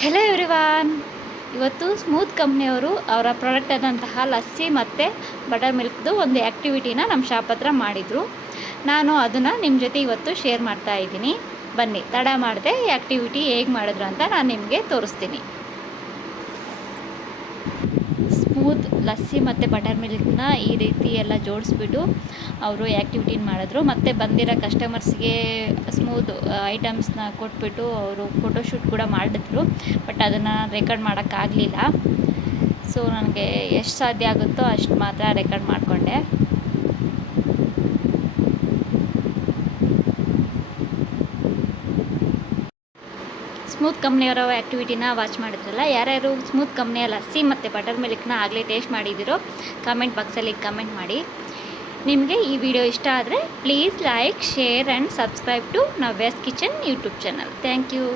Hello everyone. ಇವತ್ತು smooth ಕಂಪ್ನಿಯವರು ಅವರ product ಆದಂತಹ ಲಸ್ಸಿ ಮತ್ತು ಬಟರ್ ಮಿಲ್ಕ್ದು ಒಂದು ಆ್ಯಕ್ಟಿವಿಟಿನ ನಮ್ಮ ಶಾಪ್ ಹತ್ರ ಮಾಡಿದರು. ನಾನು ಅದನ್ನು ನಿಮ್ಮ ಜೊತೆ ಇವತ್ತು ಶೇರ್ ಮಾಡ್ತಾ ಇದ್ದೀನಿ. ಬನ್ನಿ, ತಡ ಮಾಡದೆ ಈ ಆ್ಯಕ್ಟಿವಿಟಿ ಹೇಗೆ ಮಾಡಿದ್ರು ಅಂತ ನಾನು ನಿಮಗೆ ತೋರಿಸ್ತೀನಿ. ಸ್ಮೂತ್ ಲಸ್ಸಿ ಮತ್ತು ಬಟರ್ ಮಿಲ್ಕ್ನ ಈ ರೀತಿ ಎಲ್ಲ ಜೋಡಿಸ್ಬಿಟ್ಟು ಅವರು ಆ್ಯಕ್ಟಿವಿಟಿನ ಮಾಡಿದ್ರು. ಮತ್ತು ಬಂದಿರೋ ಕಸ್ಟಮರ್ಸ್ಗೆ ಸ್ಮೂತ್ ಐಟಮ್ಸ್ನ ಕೊಟ್ಬಿಟ್ಟು ಅವರು ಫೋಟೋಶೂಟ್ ಕೂಡ ಮಾಡಿದ್ರು. ಬಟ್ ಅದನ್ನು ರೆಕಾರ್ಡ್ ಮಾಡೋಕ್ಕಾಗಲಿಲ್ಲ. ಸೊ ನನಗೆ ಎಷ್ಟು ಸಾಧ್ಯ ಆಗುತ್ತೋ ಅಷ್ಟು ಮಾತ್ರ ರೆಕಾರ್ಡ್ ಮಾಡಿಕೊಂಡೆ. ಸ್ಮೂತ್ ಕಂಪ್ನಿಯವರ ಆ್ಯಕ್ಟಿವಿಟಿನ ವಾಚ್ ಮಾಡಿದ್ರಲ್ಲ, ಯಾರ್ಯಾರು ಸ್ಮೂತ್ ಕಂಪ್ನಿಯ ಲಸ್ಸಿ ಮತ್ತು ಬಟರ್ ಮಿಲ್ಕ್ನ ಆಗಲೇ ಟೇಸ್ಟ್ ಮಾಡಿದ್ದೀರೋ ಕಾಮೆಂಟ್ ಬಾಕ್ಸಲ್ಲಿ ಕಮೆಂಟ್ ಮಾಡಿ. ನಿಮಗೆ ಈ ವಿಡಿಯೋ ಇಷ್ಟ ಆದರೆ please like, share and subscribe to Navya's kitchen YouTube channel. Thank you.